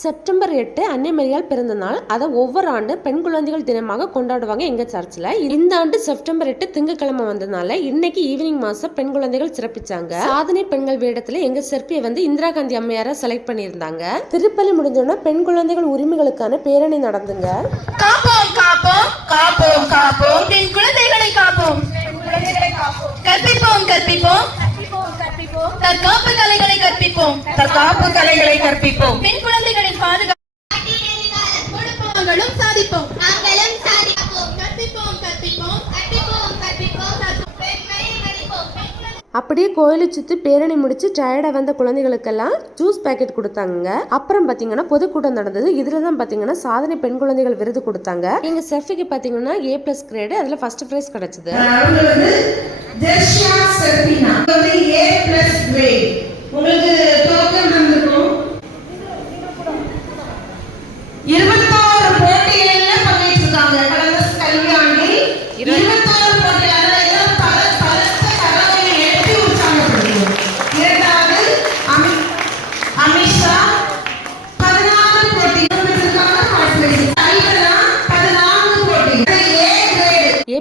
September எட்டு அன்னைமரியால் பிறந்த நாள். அதை ஒவ்வொரு ஆண்டு பெண் குழந்தைகள் தினமாக கொண்டாடுவாங்க எங்க சர்ச்சில். இந்த ஆண்டு செப்டம்பர் எட்டு திங்கக்கிழமை வந்ததுனால இன்னைக்கு ஈவினிங் மாசம் பெண் குழந்தைகள் சிறப்பிச்சாங்க. சாதனை பெண்கள் வேடத்துல எங்க சிற்பியை வந்து இந்திரா காந்தி அம்மையார செலக்ட் பண்ணியிருந்தாங்க. திருப்பலி முடிஞ்சோன்னா பெண் குழந்தைகள் உரிமைகளுக்கான பேரணி நடந்துங்க. காப்போம் காப்போம் காப்போம் காப்போம். பெண் குழந்தைகளை காப்போம். கற்பிப்போம் கற்பிப்போம். தற்காப்பு கலைகளை கற்பிப்போம். தற்காப்பு கலைகளை கற்பிப்போம். பெண் குழந்தைகளின் பாதுகாப்பு கொடுப்போங்களும் சாதிப்போம். நாங்களும் சாதிப்போம். கற்பிப்போம் கற்பிப்போம். கற்பிப்போம் கற்பிப்போம். பெண்மையை மதிப்போம் அப்படியே கோயிலை சுற்றி பேரணி முடிச்சு டயர்டாக வந்த குழந்தைகளுக்கெல்லாம் ஜூஸ் பாக்கெட் கொடுத்தாங்க அப்புறம் பார்த்தீங்கன்னா பொதுக்கூட்டம் நடந்தது. இதில் தான் பார்த்தீங்கன்னா சாதனை பெண் குழந்தைகள் விருது கொடுத்தாங்க. எங்க செஃபிக்கு பார்த்தீங்கன்னா ஏ ப்ளஸ் கிரேடு அதில் ஃபர்ஸ்ட் ப்ரைஸ் கிடைச்சது. அவங்க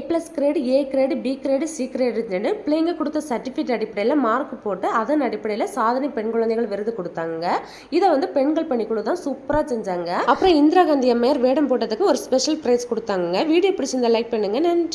plus grade A grade B grade C கிரேடுன்னு பிள்ளைங்க கொடுத்த சர்டிஃபிகேட் அடிப்படையில் மார்க் போட்டு அதன் அடிப்படையில் சாதனை பெண் குழந்தைகள் விருது கொடுத்தாங்க. இதை வந்து பெண்கள் பணிக்குழு தான் சூப்பராக செஞ்சாங்க. அப்புறம் இந்திரா காந்தி அம்மையார் வேடம் போட்டதுக்கு ஒரு ஸ்பெஷல் ப்ரைஸ் கொடுத்தாங்க. வீடியோ பிடிச்சிருந்தா லைக் பண்ணுங்க. நன்றி.